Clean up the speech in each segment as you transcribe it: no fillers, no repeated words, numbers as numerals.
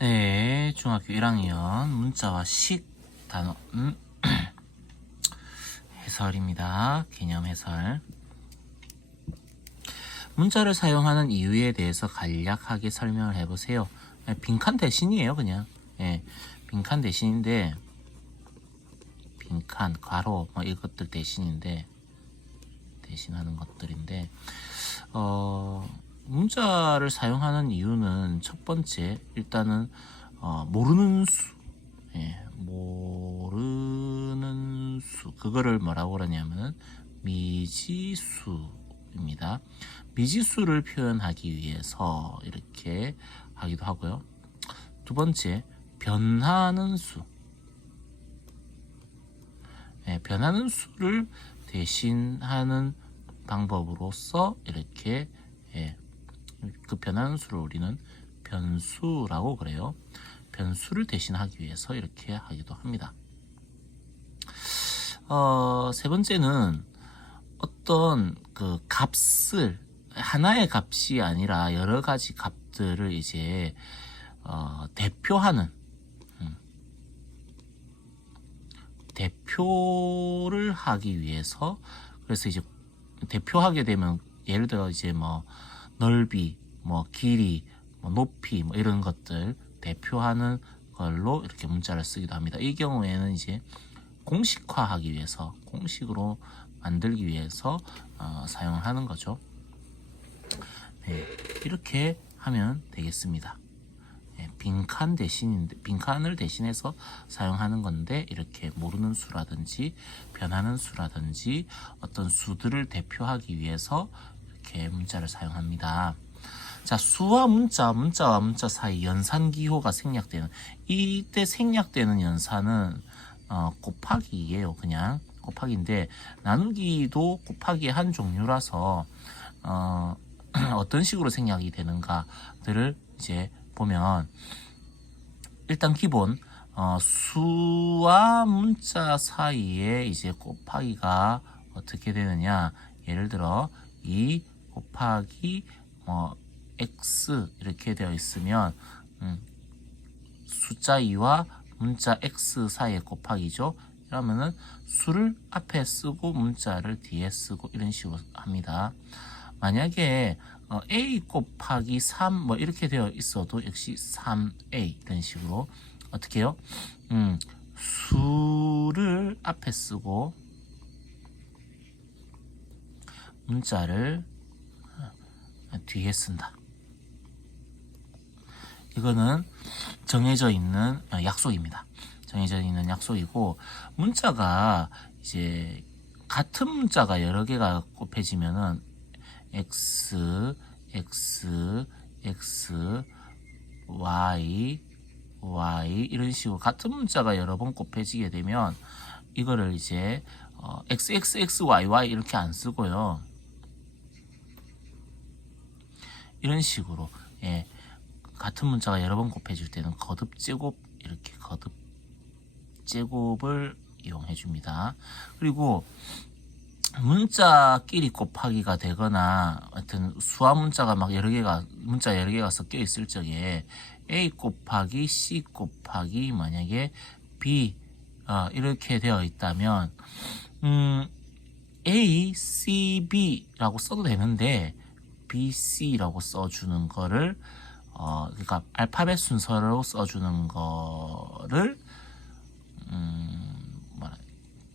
네, 중학교 1학년 문자와 식 단어 해설입니다. 개념 해설. 문자를 사용하는 이유에 대해서 간략하게 설명을 해보세요. 빈칸 대신이에요, 그냥. 예, 빈칸 대신인데, 빈칸, 괄호, 뭐 이것들 대신인데, 대신하는 것들인데, 문자를 사용하는 이유는 첫 번째, 일단은 모르는 수, 모르는 수, 그거를 뭐라고 그러냐면은 미지수입니다. 미지수를 표현하기 위해서 이렇게 하기도 하고요. 두 번째, 변하는 수, 변하는 수를 대신하는 방법으로서 이렇게 그 변하는 수를 우리는 변수라고 그래요. 변수를 대신하기 위해서 이렇게 하기도 합니다. 세 번째는 어떤 그 값을 하나의 값이 아니라 여러 가지 값들을 이제 대표를 하기 위해서, 그래서 이제 대표하게 되면 예를 들어 이제 뭐 넓이, 뭐 길이, 뭐 높이, 뭐 이런 것들 대표하는 걸로 이렇게 문자를 쓰기도 합니다. 이 경우에는 이제 공식화하기 위해서, 공식으로 만들기 위해서 사용을 하는 거죠. 네, 이렇게 하면 되겠습니다. 빈칸 대신인데, 빈칸을 대신해서 사용하는 건데, 이렇게 모르는 수라든지 변하는 수라든지 어떤 수들을 대표하기 위해서 이렇게 문자를 사용합니다. 자, 수와 문자, 문자와 문자 사이 연산기호가 생략되는, 이때 생략되는 연산은 곱하기예요. 그냥 곱하기인데, 나누기도 곱하기의 한 종류라서 어떤 식으로 생략이 되는가들을 이제 보면, 일단 기본 수와 문자 사이에 이제 곱하기가 어떻게 되느냐, 예를 들어 2 곱하기 x 이렇게 되어 있으면 숫자 2와 문자 x 사이에 곱하기죠. 그러면은 수를 앞에 쓰고 문자를 뒤에 쓰고 이런 식으로 합니다. 만약에 a 곱하기 3 뭐 이렇게 되어 있어도 역시 3a 이런 식으로 어떻게 해요? 수를 앞에 쓰고 문자를 뒤에 쓴다. 이거는 정해져 있는 약속입니다. 정해져 있는 약속이고, 문자가 이제 같은 문자가 여러 개가 곱해지면은 x, x, x, y, y 이런 식으로 같은 문자가 여러 번 곱해지게 되면 이거를 이제 x, x, x, y, y 이렇게 안 쓰고요. 이런 식으로 같은 문자가 여러 번 곱해질 때는 거듭제곱, 이렇게 거듭제곱을 이용해 줍니다. 그리고 문자끼리 곱하기가 되거나 하여튼 수와 문자가 막 문자 여러 개가 섞여 있을 적에 a 곱하기 c 곱하기 만약에 b 이렇게 되어 있다면 a, c, b라고 써도 되는데 b, c라고 써주는 거를 그러니까 알파벳 순서로 써주는 거를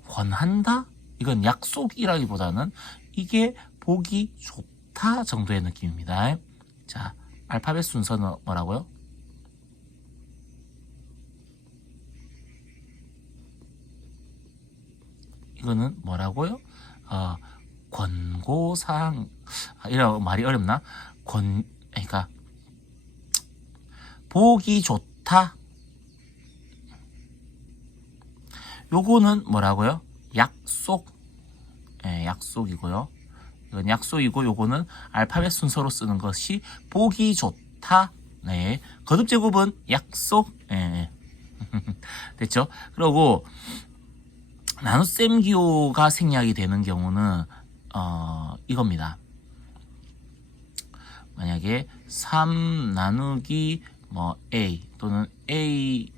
권한다? 이건 약속이라기보다는 이게 보기 좋다 정도의 느낌입니다. 자, 알파벳 순서는 뭐라고요? 이거는 뭐라고요? 권고사항, 이라고 말이 어렵나? 그러니까 보기 좋다. 요거는 뭐라고요? 약속. 약속이고요. 이건 약속이고, 요거는 알파벳 순서로 쓰는 것이 보기 좋다. 네. 거듭제곱은 약속. 됐죠? 그리고 나눗셈 기호가 생략이 되는 경우는 이겁니다. 만약에 3 나누기 A 또는 A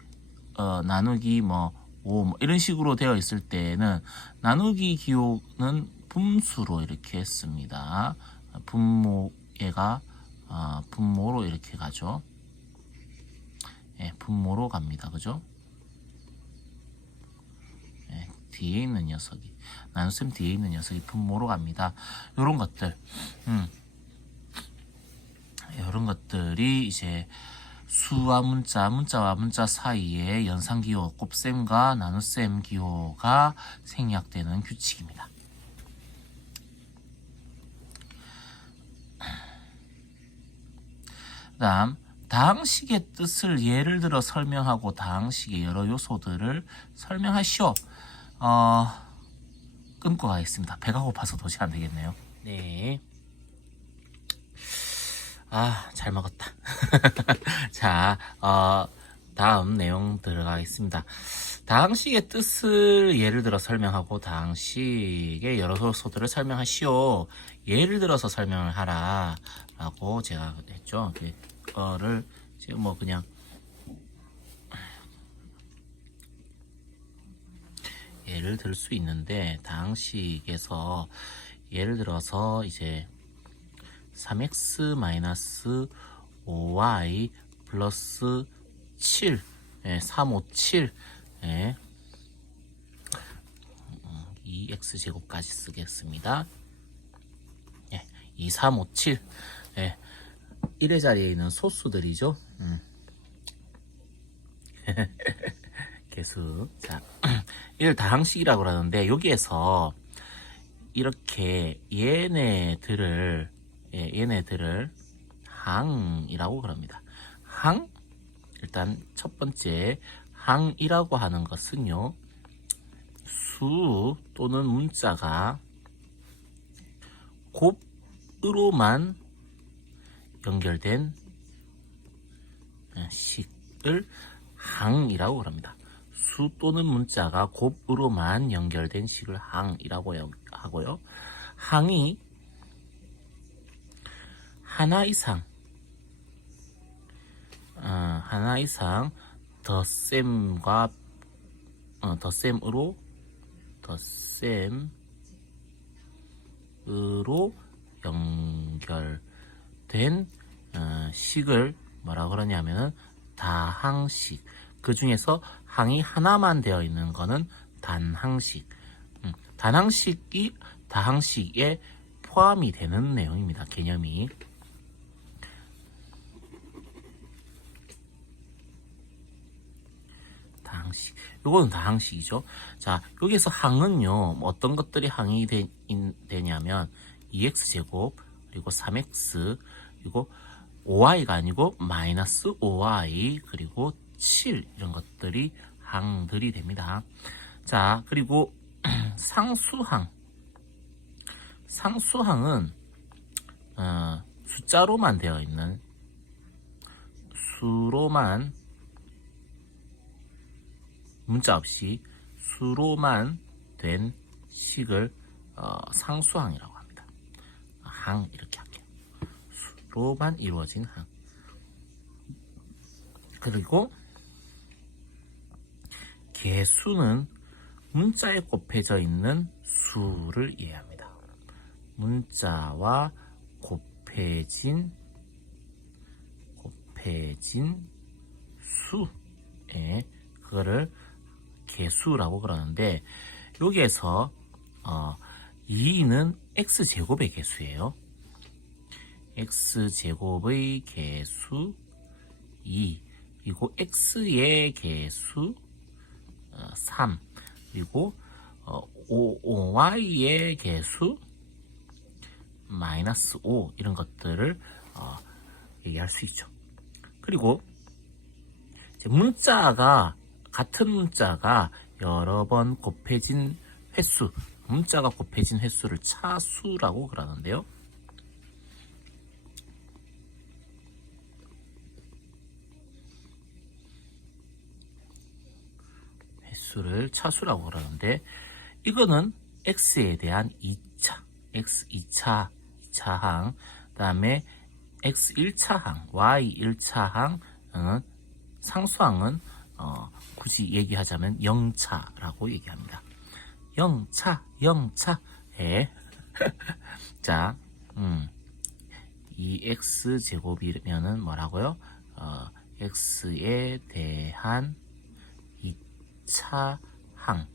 나누기 뭐 5 뭐 이런 식으로 되어 있을 때는 나누기 기호는 분수로 이렇게 했습니다. 분모 얘가 분모로 이렇게 가죠. 예, 분모로 갑니다. 그죠? 예, 뒤에 있는 녀석이 나눗셈 뒤에 있는 녀석이 분모로 갑니다. 요런 것들 이런 것들이 이제 수와 문자, 문자와 문자 사이에 연산기호, 곱셈과 나눗셈 기호가 생략되는 규칙입니다. 그 다음 다항식의 뜻을 예를 들어 설명하고 다항식의 여러 요소들을 설명하시오. 끊고 가겠습니다. 배가 고파서 도저히 안 되겠네요. 네. 잘 먹었다. 자, 다음 내용 들어가겠습니다. 다항식의 뜻을 예를 들어 설명하고 다항식의 여러 요소들을 설명하시오. 예를 들어서 설명을 하라 라고 제가 했죠. 이거를 지금 뭐 그냥 예를 들 수 있는데 다항식에서 예를 들어서 이제 3x 5y 플러스 7 357 2x제곱까지 쓰겠습니다. 2357 1의 자리에 있는 소수들이죠. 개수. 자, 이걸 다항식이라고 그러는데 여기에서 이렇게 얘네들을 항이라고 그럽니다. 항? 일단 첫 번째 항이라고 하는 것은요, 수 또는 문자가 곱으로만 연결된 식을 항이라고 그럽니다. 수 또는 문자가 곱으로만 연결된 식을 항이라고 하고요. 항이 하나 이상 덧셈으로 연결된 식을 뭐라 그러냐면은 다항식. 그 중에서 항이 하나만 되어 있는 거는 단항식. 단항식이 다항식에 포함이 되는 내용입니다. 개념이. 다항식. 요거는 다항식이죠. 자, 여기서 항은요, 어떤 것들이 항이 되냐면 2x제곱, 그리고 3x, 그리고 5y가 아니고 마이너스 5y, 그리고 7 이런 것들이 항들이 됩니다. 자, 그리고 상수항은 숫자로만 되어 있는, 수로만, 문자 없이 수로만 된 식을 상수항이라고 합니다. 항 이렇게 할게요. 수로만 이루어진 항. 그리고 개수는 문자에 곱해져 있는 수를 이해합니다. 문자와 곱해진 수에 그거를 개수라고 그러는데, 여기에서 2는 x제곱의 개수예요. x제곱의 개수 2, 그리고 x의 개수 3, 그리고 5y의 개수 마이너스 5 이런 것들을 얘기할 수 있죠. 그리고 이제 같은 문자가 여러 번 곱해진 횟수, 문자가 곱해진 횟수를 차수라고 그러는데요. 횟수를 차수라고 그러는데, 이거는 x에 대한 2차, x 2차항, 그 다음에 x 1차항, y 1차항, 상수항은 굳이 얘기하자면 0차라고 얘기합니다. 0차. 예. 자, 이 x제곱이면은 뭐라고요? x에 대한 2차 항.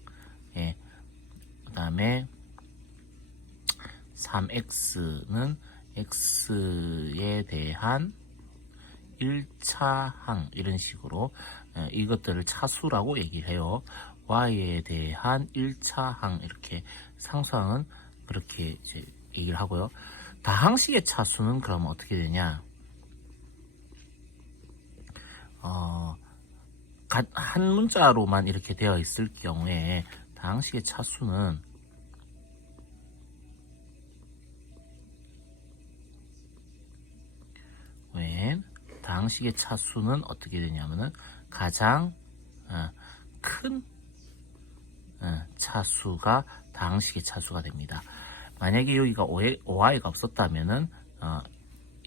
예. 그 다음에 3x는 x에 대한 1차 항, 이런 식으로 이것들을 차수라고 얘기를 해요. y에 대한 1차 항, 이렇게 상수항은 그렇게 이제 얘기를 하고요. 다항식의 차수는 그럼 어떻게 되냐? 한 문자로만 이렇게 되어 있을 경우에 다항식의 차수는 다항식의 차수는 어떻게 되냐면은 가장 큰 차수가 다항식의 차수가 됩니다. 만약에 여기가 OI가 없었다면은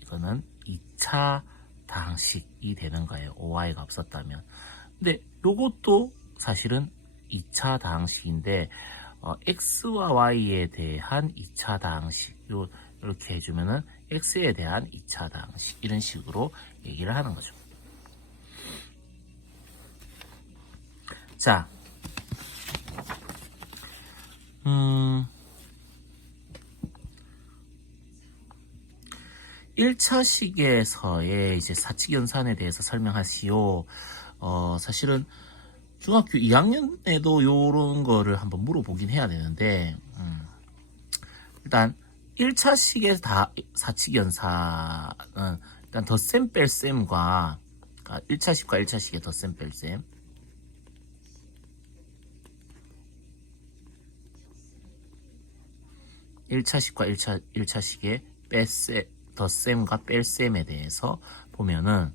이거는 2차 다항식이 되는 거예요. OI가 없었다면. 근데 요것도 사실은 2차 다항식인데 x와 y에 대한 2차 다항식, 이렇게 해주면은 x에 대한 2차 다항식, 이런 식으로 얘기를 하는 거죠. 자, 1차식에서의 이제 사칙연산에 대해서 설명하시오. 사실은 중학교 2학년에도 요런 거를 한번 물어보긴 해야 되는데, 일단 1차식의 사칙연산은 일단 덧셈 뺄셈과, 그러니까 1차식과 1차식의 덧셈 뺄셈, 1차식과 1차식의 덧셈과 뺄셈에 대해서 보면은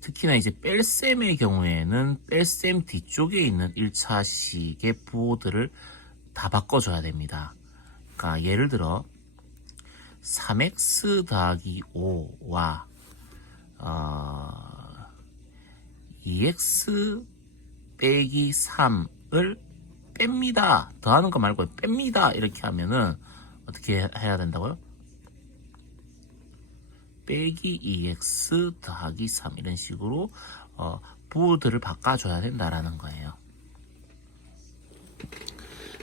특히나 이제 뺄셈의 경우에는 뺄셈 뒤쪽에 있는 1차식의 부호들을 다 바꿔줘야 됩니다. 그러니까 예를 들어 3x 더하기 5와 2x 빼기 3을 뺍니다. 더하는 거 말고 뺍니다. 이렇게 하면은 어떻게 해야 된다고요? 빼기 2x 더하기 3, 이런 식으로 부호들을 바꿔줘야 된다라는 거예요.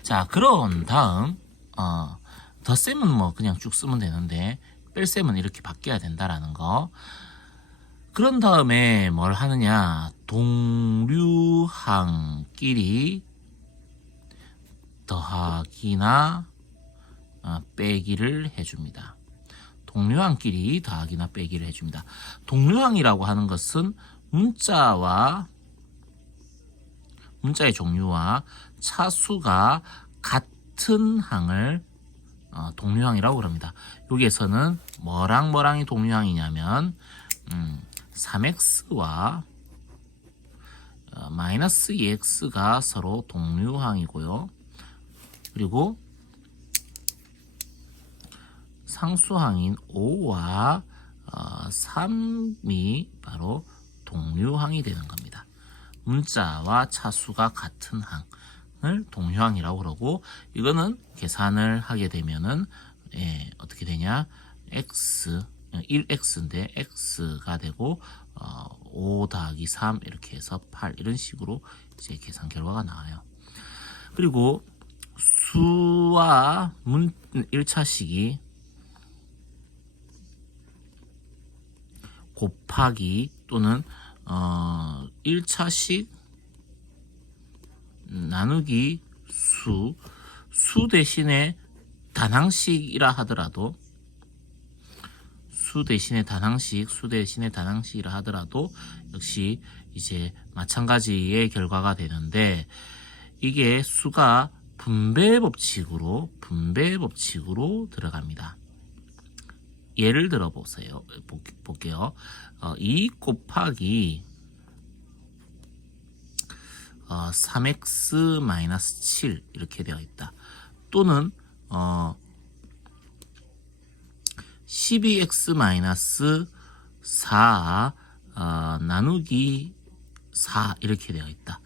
자, 그런 다음 덧셈은 뭐 그냥 쭉 쓰면 되는데 뺄셈은 이렇게 바뀌어야 된다라는 거. 그런 다음에 뭘 하느냐? 동류항끼리 더하기나 빼기를 해줍니다. 동류항끼리 더하기나 빼기를 해줍니다. 동류항이라고 하는 것은 문자의 종류와 차수가 같은 항을 동류항이라고 그럽니다. 여기에서는 뭐랑이 동류항이냐면 3x와 마이너스 2x가 서로 동류항이고요. 그리고 상수항인 5와 3이 바로 동류항이 되는 겁니다. 문자와 차수가 같은 항을 동류항이라고 그러고, 이거는 계산을 하게 되면은 어떻게 되냐? 1x인데 x가 되고 5 더하기 3 이렇게 해서 8, 이런 식으로 이제 계산 결과가 나와요. 그리고 수와 1차식이 곱하기 또는 1차식 나누기 수 대신에 단항식이라 하더라도, 수 대신에 단항식이라 하더라도 역시 이제 마찬가지의 결과가 되는데, 이게 수가 분배 법칙으로 들어갑니다. 예를 들어 볼게요. 2 곱하기 3x-7 이렇게 되어 있다. 또는 12x 마이너스 4 나누기 4 이렇게 되어 있다.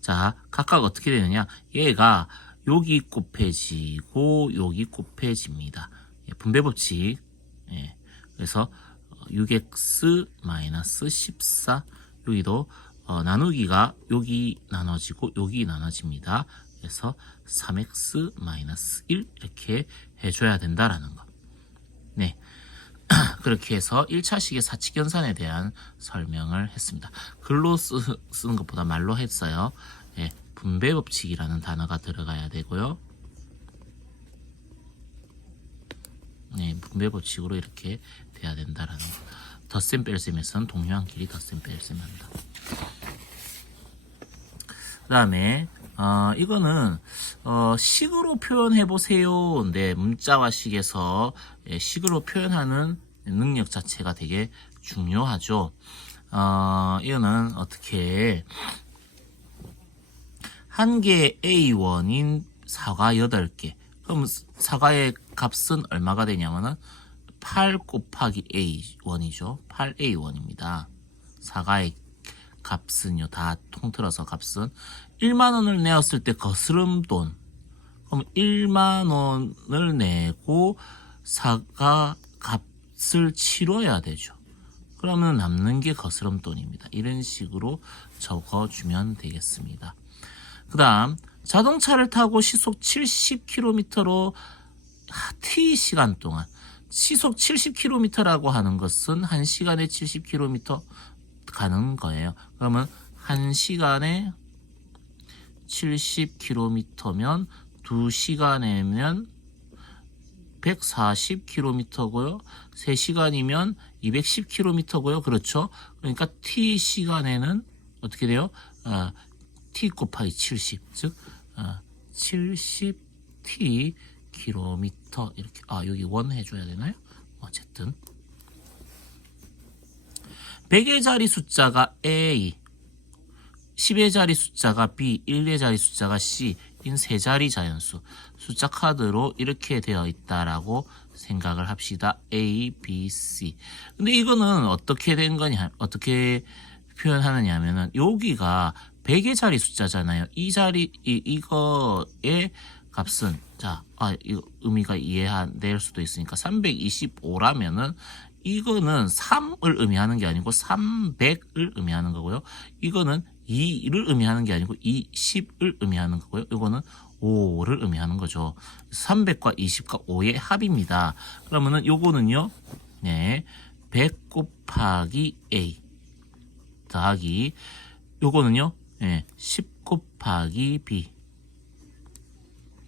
자, 각각 어떻게 되느냐? 얘가 여기 곱해지고 여기 곱해집니다. 분배 법칙. 예. 그래서 6x 마이너스 14 여기도 나누기가 여기 나눠지고 여기 나눠집니다. 그래서 3x 마이너스 1 이렇게 해줘야 된다라는 거. 네. 그렇게 해서 1차식의 사칙연산에 대한 설명을 했습니다. 글로 쓰는 것보다 말로 했어요. 예, 분배법칙이라는 단어가 들어가야 되고요. 네, 분배법칙으로 이렇게 돼야 된다라는 거. 덧셈 뺄셈에서는 동요한끼리 덧셈 뺄셈 한다. 그 다음에 이거는 식으로 표현해 보세요. 네, 문자화식에서 식으로 표현하는 능력 자체가 되게 중요하죠. 이거는 어떻게 한 개의 A1인 사과 8개. 그럼 사과의 값은 얼마가 되냐면은 8 곱하기 A1이죠. 8A1입니다. 사과의 값은요, 다 통틀어서 값은 1만 원을 내었을 때 거스름돈. 그럼 1만 원을 내고 사과 값을 치러야 되죠. 그러면 남는 게 거스름돈입니다. 이런 식으로 적어주면 되겠습니다. 그 다음, 자동차를 타고 시속 70km로 T 시간 동안, 시속 70km라고 하는 것은 1시간에 70km 가는 거예요. 그러면 1시간에 70km면 2시간이면 140km고요. 3시간이면 210km고요. 그렇죠? 그러니까 T 시간에는 어떻게 돼요? T 곱하기 70, 즉 70T 킬로미터 이렇게 여기 원 해줘야 되나요? 어쨌든 100의 자리 숫자가 A, 10의 자리 숫자가 B, 1의 자리 숫자가 C 인 세 자리 자연수 숫자 카드로 이렇게 되어 있다라고 생각을 합시다. A, B, C. 근데 이거는 어떻게 된 거냐, 어떻게 표현하느냐 하면은 여기가 100의 자리 숫자잖아요. 이거의 값은 이거 의미가 이해될 수도 있으니까 325라면은 이거는 3을 의미하는 게 아니고 300을 의미하는 거고요. 이거는 2를 의미하는 게 아니고 20을 의미하는 거고요. 이거는 5를 의미하는 거죠. 300과 20과 5의 합입니다. 그러면은 요거는요. 네. 100 곱하기 A 더하기 요거는요. 네. 10 곱하기 B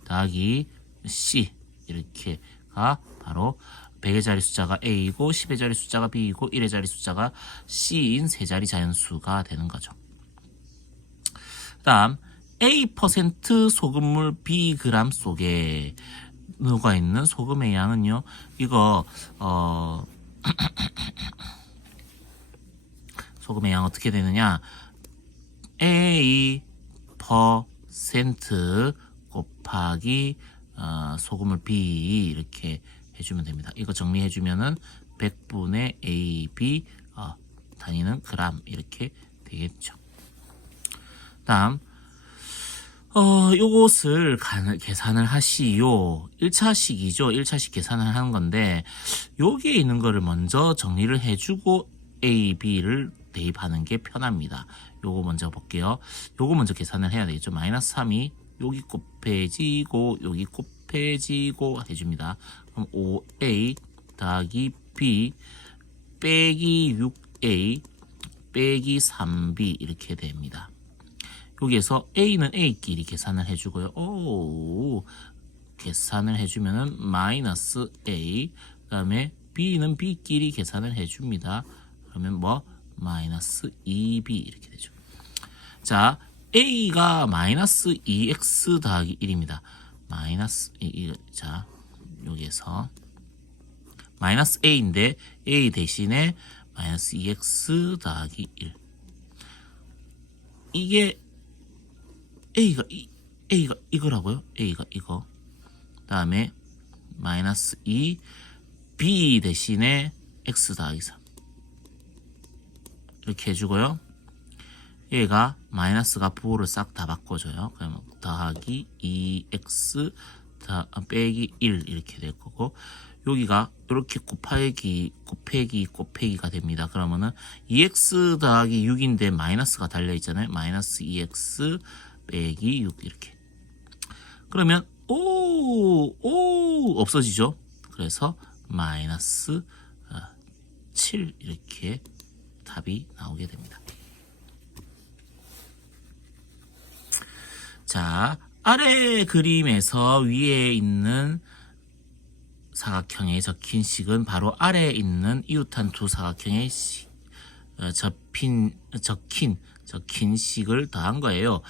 더하기 C 이렇게가 바로 100의 자리 숫자가 A이고 10의 자리 숫자가 B이고 1의 자리 숫자가 C인 세 자리 자연수가 되는 거죠. 다음 A% 소금물 Bg 속에 녹아 있는 소금의 양은요. 이거 소금의 양 어떻게 되느냐? A% 곱하기 소금물 B 이렇게 해주면 됩니다. 이거 정리해주면은 100분의 AB 단위는 그램 이렇게 되겠죠. 다음 요것을 계산을 하시오. 1차식이죠. 1차식 계산을 하는 건데 여기에 있는 거를 먼저 정리를 해주고 A, B를 대입하는 게 편합니다. 요거 먼저 볼게요. 요거 먼저 계산을 해야 되겠죠. 마이너스 3이 여기 곱해지고 여기 곱해지고 해줍니다. 그럼 5A 더하기 B 빼기 6A 빼기 3B 이렇게 됩니다. 여기에서 A는 A끼리 계산을 해주고요. 계산을 해주면은 마이너스 A 그 다음에 B는 B끼리 계산을 해줍니다. 그러면 마이너스 2B 이렇게 되죠. 자, A가 마이너스 2X 더하기 1입니다. 마이너스 자, 여기에서 마이너스 A인데 A 대신에 마이너스 2X 더하기 1 이게 A가 이거라고요? A가 이거. 다음에 마이너스 2 b 대신에 x 더하기 3 이렇게 해주고요. 얘가 마이너스가 부호를 싹 다 바꿔줘요. 그러면 더하기 2x 빼기 1 이렇게 될 거고, 여기가 이렇게 곱하기가 됩니다. 그러면은 2x 더하기 6인데 마이너스가 달려 있잖아요. 마이너스 2x 빼기 6 이렇게. 그러면 오 없어지죠. 그래서 마이너스 7 이렇게 답이 나오게 됩니다. 자, 아래 그림에서 위에 있는 사각형에 적힌 식은 바로 아래에 있는 이웃한 두 사각형에 적힌 식을 더한 거예요.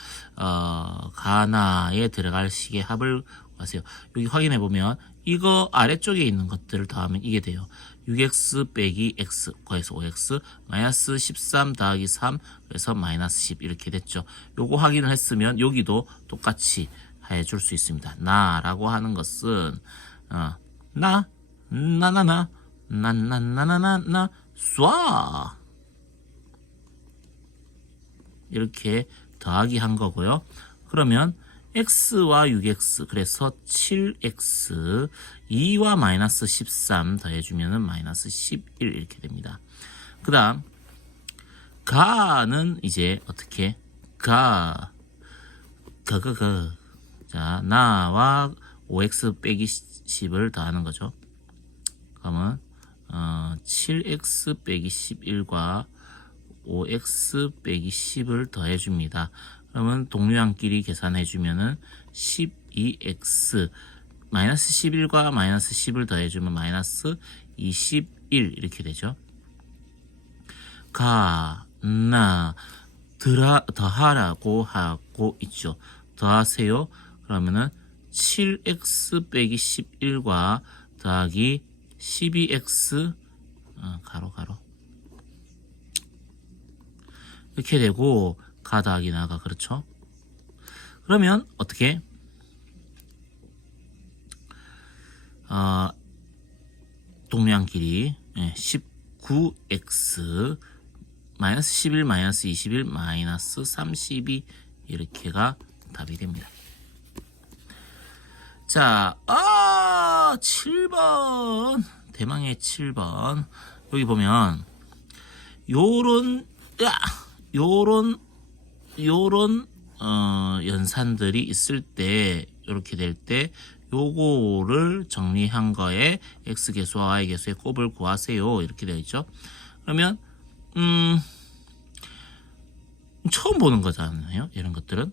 가나에 들어갈 식의 합을 구하세요. 여기 확인해 보면 이거 아래쪽에 있는 것들을 더하면 이게 돼요. 6x 빼기 x 거기서 5x 마이너스 13 더하기 3 그래서 마이너스 10 이렇게 됐죠. 요거 확인을 했으면 여기도 똑같이 해줄 수 있습니다. 나라고 하는 것은 나나나나 쏴 이렇게 더하기 한 거고요. 그러면 x와 6x 그래서 7x 2와 마이너스 13 더해주면은 마이너스 11 이렇게 됩니다. 그 다음 가는 이제 어떻게 자 나와 5x 빼기 10을 더하는 거죠. 그러면 7x 빼기 11과 5x 빼기 10을 더해줍니다. 그러면 동류항끼리 계산해주면은 12x 마이너스 11과 마이너스 10을 더해주면 마이너스 21 이렇게 되죠. 더하라고 하고 있죠. 더하세요. 그러면은 7x 빼기 11과 더하기 12x 가로 이렇게 되고 가 더하기 나가 그렇죠. 그러면 어떻게 동량끼리 19x 마이너스 11 마이너스 21 마이너스 32 이렇게가 답이 됩니다. 자, 7번 대망의 7번 여기 보면 요런 연산들이 있을 때 이렇게 될 때 요거를 정리한 거에 x계수와 y계수의 곱을 구하세요 이렇게 되어 있죠. 그러면 처음 보는 거잖아요. 이런 것들은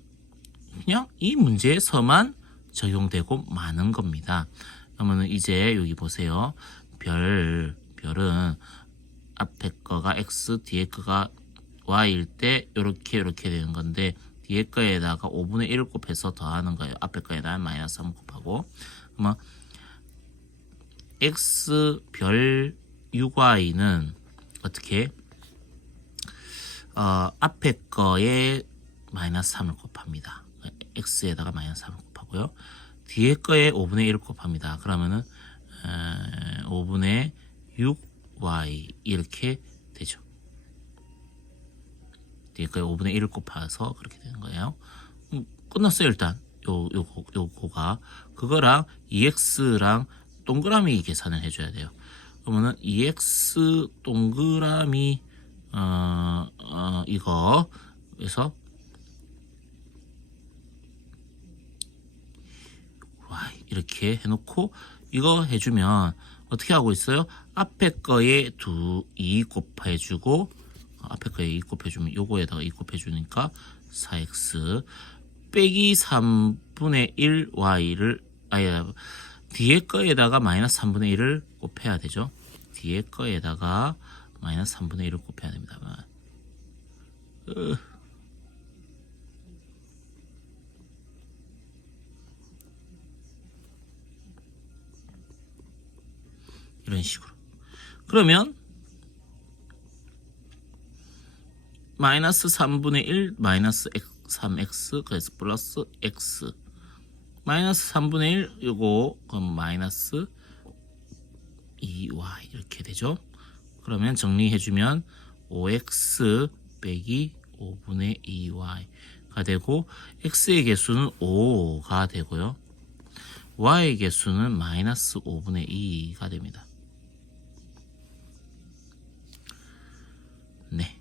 그냥 이 문제에서만 적용되고 마는 겁니다. 그러면 이제 여기 보세요. 별은 앞에 거가 x 뒤에 거가 y일 때 이렇게 되는 건데 뒤에 거에다가 5분의 1을 곱해서 더하는 거예요. 앞에 거에다가 마이너스 3 곱하고 그러면 x 별 6y는 어떻게 앞에 거에 마이너스 3을 곱합니다. x에다가 마이너스 3을 곱하고요. 뒤에 거에 5분의 1을 곱합니다. 그러면은 5분의 6y 이렇게 되죠. 뒤에 거에 5분의 1을 곱해서 그렇게 되는 거예요. 끝났어요. 일단 요거가 그거랑 2x랑 동그라미 계산을 해줘야 돼요. 그러면은 2x 동그라미 이거 그래서 이렇게 해놓고 이거 해주면 어떻게 하고 있어요? 앞에 거에 2 곱해주고 앞에 거에 2 곱해주면 요거에다가 2 곱해주니까 4x 빼기 3분의 1 y를 뒤에 거에다가 마이너스 3분의 1을 곱해야 되죠. 뒤에 거에다가 마이너스 3분의 1을 곱해야 됩니다. 이런 식으로. 그러면 마이너스 3분의 1 마이너스 3x 그래서 플러스 x 마이너스 3분의 1 요거 그럼 마이너스 2y 이렇게 되죠. 그러면 정리해주면 5x 빼기 5분의 2y가 되고 x의 개수는 5가 되고요. y의 개수는 마이너스 5분의 2가 됩니다. 네.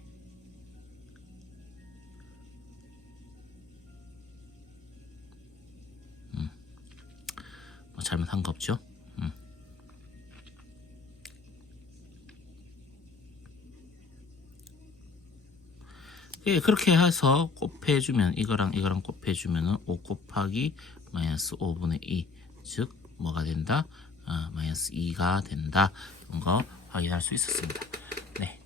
뭐 잘못한 거 없죠? 예, 그렇게 해서 곱해주면 이거랑 이거랑 곱해주면은 5 곱하기 마이너스 5분의 2, 즉 뭐가 된다? 마이너스 2가 된다. 이런 거 확인할 수 있었습니다. 네.